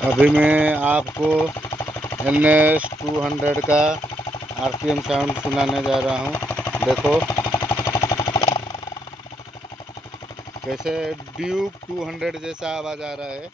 अभी मैं आपको NS 200 का RPM साउंड सुनाने जा रहा हूँ। देखो कैसे ड्यूक 200 जैसा आवाज़ आ रहा है।